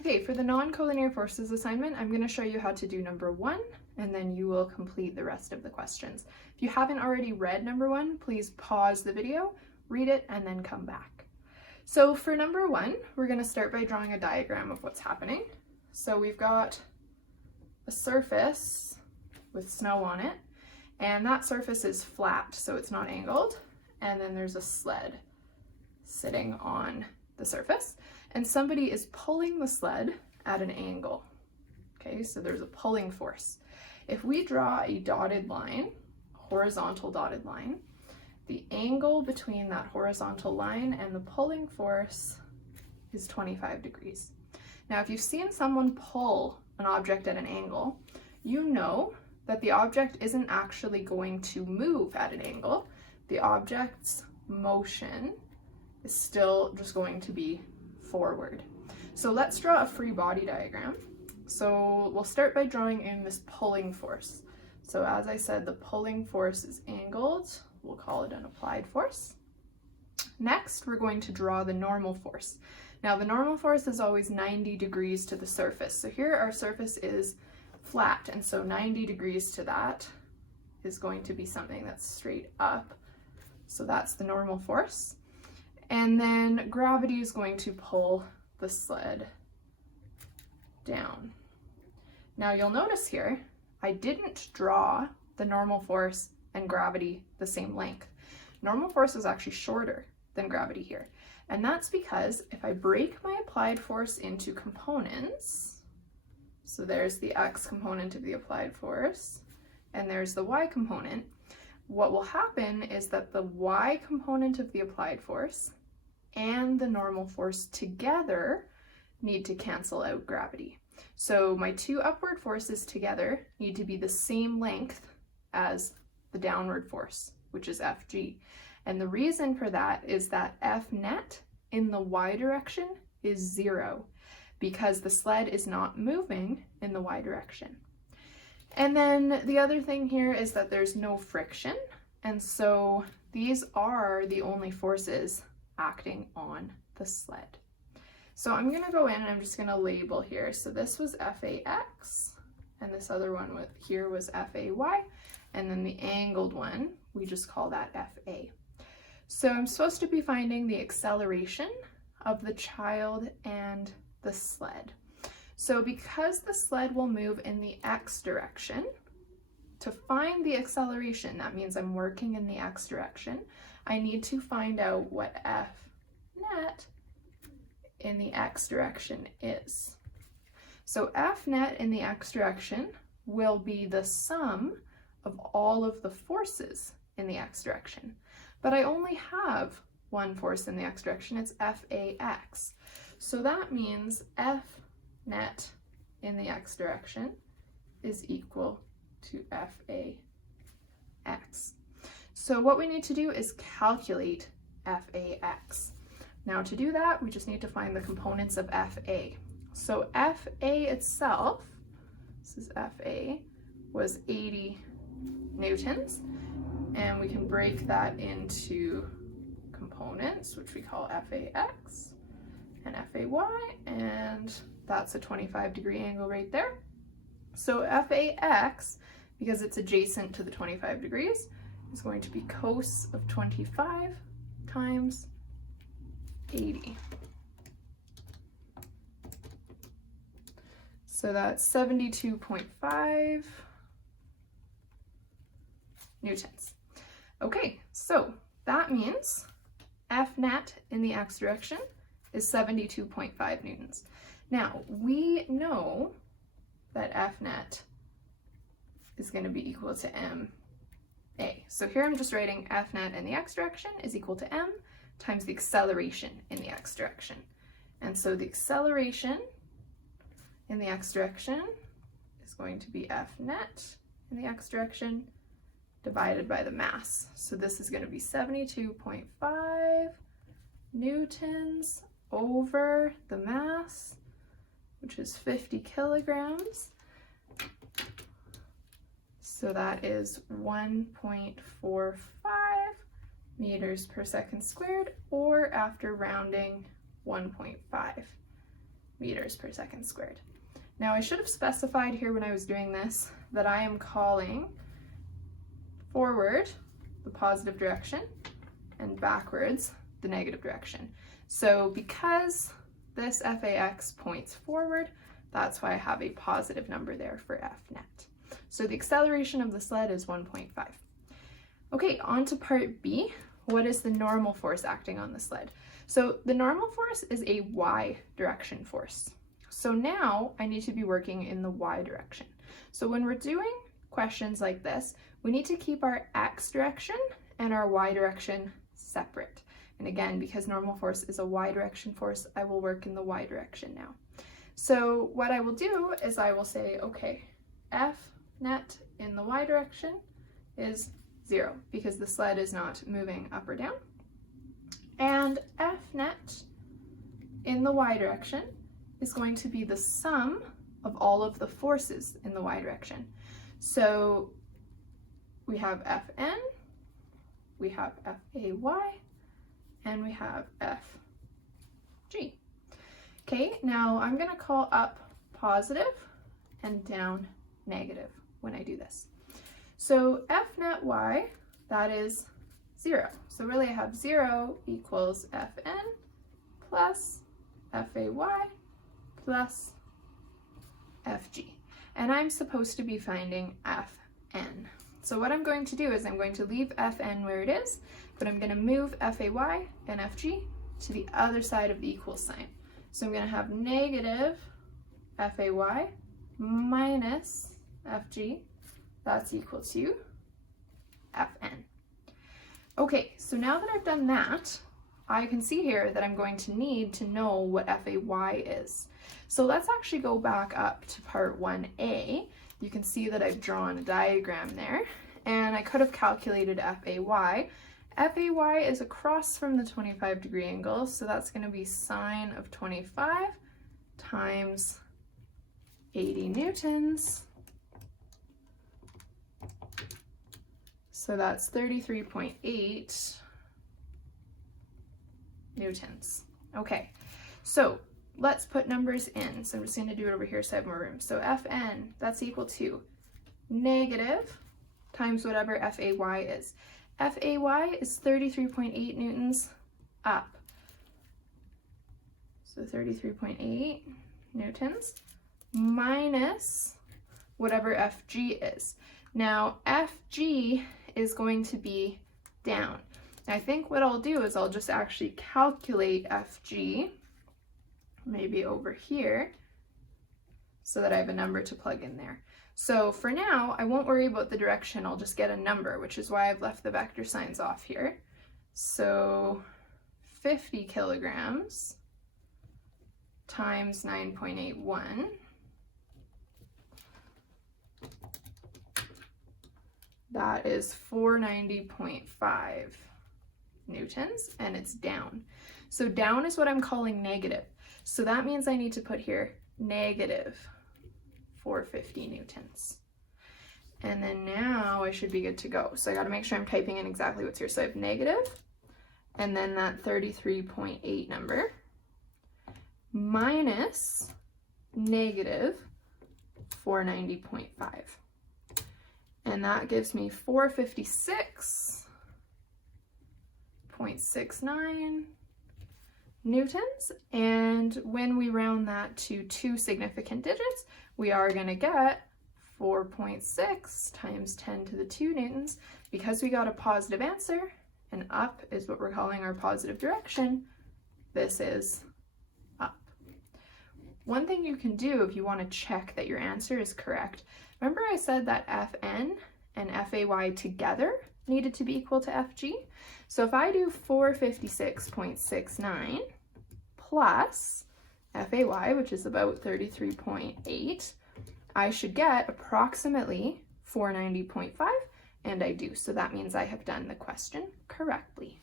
Okay, for the non-collinear forces assignment, I'm going to show you how to do number 1, and then you will complete the rest of the questions. If you haven't already read number 1, please pause the video, read it, and then come back. So for number 1, we're going to start by drawing a diagram of what's happening. So we've got a surface with snow on it, and that surface is flat, so it's not angled, and then there's a sled sitting on the surface, and somebody is pulling the sled at an angle. Okay, so there's a pulling force. If we draw a dotted line, horizontal dotted line, the angle between that horizontal line and the pulling force is 25 degrees. Now, if you've seen someone pull an object at an angle, you know that the object isn't actually going to move at an angle. The object's motion is still just going to be forward. So let's draw a free body diagram. So we'll start by drawing in this pulling force. So as I said, the pulling force is angled. We'll call it an applied force. Next, we're going to draw the normal force. Now, the normal force is always 90 degrees to the surface. So here our surface is flat, and so 90 degrees to that is going to be something that's straight up. So that's the normal force. And then gravity is going to pull the sled down. Now you'll notice here, I didn't draw the normal force and gravity the same length. Normal force is actually shorter than gravity here. And that's because if I break my applied force into components, so there's the x component of the applied force, and there's the y component, what will happen is that the y component of the applied force and the normal force together need to cancel out gravity. So my two upward forces together need to be the same length as the downward force, which is Fg. And the reason for that is that F net in the y direction is 0 because the sled is not moving in the y direction. And then the other thing here is that there's no friction, and so these are the only forces acting on the sled. So I'm going to go in and I'm just going to label here. So this was FAX, and this other one here was FAY, and then the angled one, we just call that FA. So I'm supposed to be finding the acceleration of the child and the sled. So because the sled will move in the x direction, to find the acceleration, that means I'm working in the x direction, I need to find out what F net in the x direction is. So F net in the x direction will be the sum of all of the forces in the x direction. But I only have one force in the x direction, it's FAX. So that means F net in the x direction is equal to FAX. So what we need to do is calculate FAX. Now to do that, we just need to find the components of FA. So FA itself, this is FA, was 80 newtons, and we can break that into components, which we call FAX and FAY, and that's a 25 degree angle right there. So FAX, because it's adjacent to the 25 degrees, is going to be cos of 25 times 80. So that's 72.5 newtons. Okay, so that means F net in the x direction is 72.5 newtons. Now, we know that F net is going to be equal to ma. So here I'm just writing F net in the x direction is equal to m times the acceleration in the x direction. And so the acceleration in the x direction is going to be F net in the x direction divided by the mass. So this is going to be 72.5 newtons over the mass, which is 50 kilograms. So that is 1.45 meters per second squared, or after rounding, 1.5 meters per second squared. Now I should have specified here when I was doing this that I am calling forward the positive direction and backwards the negative direction. So because this FAX points forward, that's why I have a positive number there for F net. So the acceleration of the sled is 1.5. Okay, on to part B. What is the normal force acting on the sled? So the normal force is a y direction force. So now I need to be working in the y direction. So when we're doing questions like this, we need to keep our x direction and our y direction separate. And again, because normal force is a y direction force, I will work in the y direction now. So what I will do is I will say, okay, F net in the y direction is 0 because the sled is not moving up or down. And F net in the y direction is going to be the sum of all of the forces in the y direction. So we have Fn, we have Fay, and we have Fg. Okay, now I'm going to call up positive and down negative when I do this. So F net y, that is 0. So really I have 0 equals Fn plus Fay plus Fg. And I'm supposed to be finding Fn. So what I'm going to do is I'm going to leave Fn where it is, but I'm going to move Fay and Fg to the other side of the equal sign. So I'm going to have negative Fay minus Fg, that's equal to Fn. Okay, so now that I've done that, I can see here that I'm going to need to know what Fay is. So let's actually go back up to part 1a. You can see that I've drawn a diagram there, and I could have calculated Fay. Fay is across from the 25-degree angle, so that's going to be sine of 25 times 80 newtons. So that's 33.8 newtons. Okay, so let's put numbers in. So I'm just going to do it over here so I have more room. So Fn, that's equal to negative times whatever Fay is. Fay is 33.8 newtons up. So 33.8 newtons minus whatever Fg is. Now Fg is going to be down. I think what I'll do is I'll just actually calculate Fg, maybe over here, so that I have a number to plug in there. So for now, I won't worry about the direction, I'll just get a number, which is why I've left the vector signs off here. So 50 kilograms times 9.81, that is 490.5 newtons, and it's down. So down is what I'm calling negative. So that means I need to put here negative 450 newtons. And then now I should be good to go. So I got to make sure I'm typing in exactly what's here. So I have negative, and then that 33.8 number, minus negative 490.5. And that gives me 456.69 newtons. And when we round that to 2 significant digits, we are going to get 4.6 times 10 to the 2 newtons. Because we got a positive answer, and up is what we're calling our positive direction, this is up. One thing you can do if you want to check that your answer is correct, remember I said that Fn and Fay together needed to be equal to Fg? So if I do 456.69 plus Fay, which is about 33.8, I should get approximately 490.5, and I do. So that means I have done the question correctly.